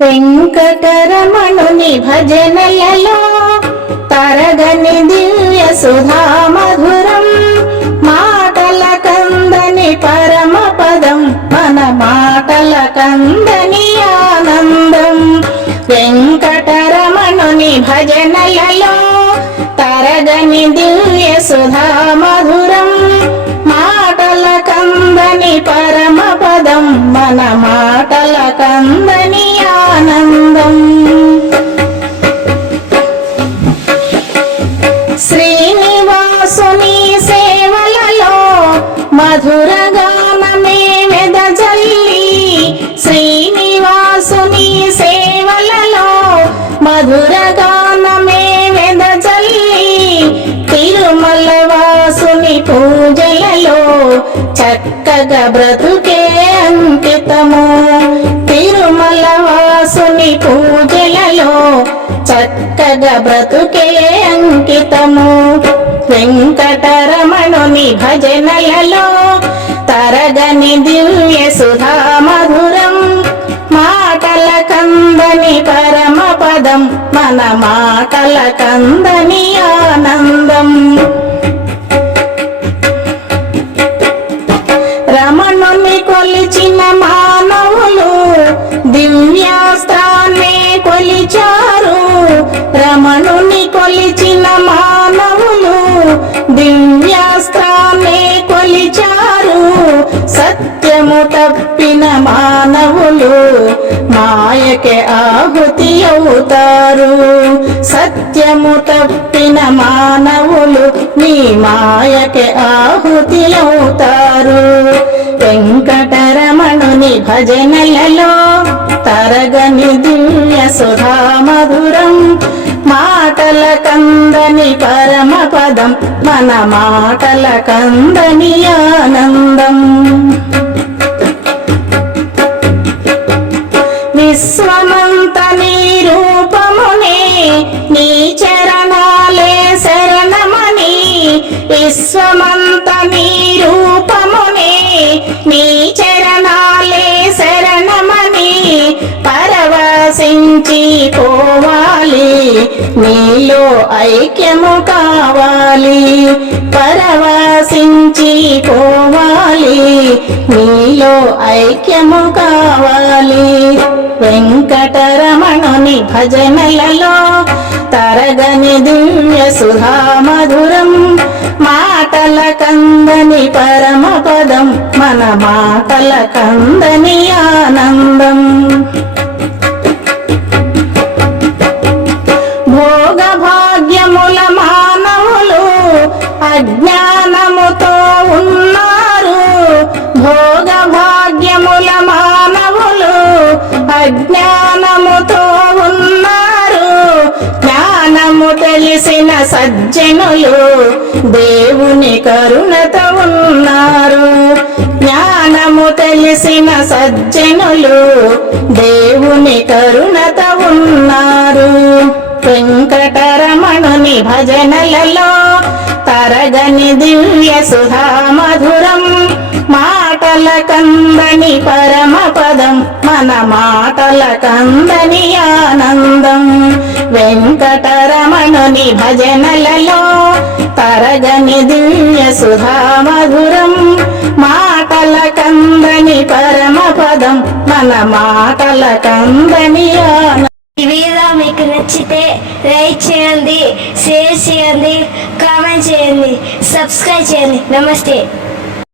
వెంకటరమణుని భజనలలో తరగని దివ్య సుధా మధురం మాటల కందని పరమ పదం మన మాటల కందని ఆనందం. వెంకటరమణుని భజనలలో తరగని దివ్య సుధా మధుర గానమే వెదజల్లి శ్రీనివాసుని సేవలలో మధుర గానమే వెదజల్లి తిరుమల వాసుని పూజలలో చక్కగా బ్రతుకే అంకితము. తిరుమల వాసుని పూజలలో చక్కగా బ్రతుకే అంకితము. వెంకటరమణుని భజనలలో తరగని దివ్య సుధా మధురం మాటల కందని పరమ పదం మన మాటల కందని ఆనందం. రమణుని కొలిచిన మానవులు దివ్యా రమణుని కొలిచిన మానవులు దివ్యాస్త్రాన్నే కొలిచారు. సత్యము తప్పిన మానవులు మాయకే ఆహుతి అవుతారు. సత్యము తప్పిన మానవులు నీ మాయకే ఆహుతి అవుతారు. వెంకటరమణుని భజనలలో తరగని దివ్య సుధా మధురం మా మాటల కందని పరమ పదం మన మాటల కందని ఆనందం. విశ్వమంత నీ రూపమునే నీ చరణాలే శరణమని విశ్వమంత నీ నీలో ఐక్యము కావాలి పరవాసించి పోవాలి. నీలో ఐక్యము కావాలి వెంకటరమణుని భజనలలో తరగని దివ్య సుధా మధురం మాటల కందని పరమ పదం మన మాటల కందని ఆనందం. జ్ఞానముతో ఉన్నారు. భోగ భాగ్యముల మానవులు అజ్ఞానముతో ఉన్నారు. జ్ఞానము తెలిసిన సజ్జనులు దేవుని కరుణతో ఉన్నారు. జ్ఞానము తెలిసిన సజ్జనులు దేవుని కరుణతో ఉన్నారు. వెంకటరమణుని భజనలలో తరగని దివ్య సుధా మధురం మాటల కందని పరమ పదం మన మాటల కందని ఆనందం. వెంకటరమణుని భజనలలో తరగని దివ్య సుధా మధురం మాటల కందని పరమ పదం మన మాటల కందని ఆనందం. ఈ వీడియో మీకు నచ్చితే లైక్ చేయండి షేర్ చేయండి కామెంట్ చేయండి సబ్స్క్రైబ్ చేయండి. నమస్తే.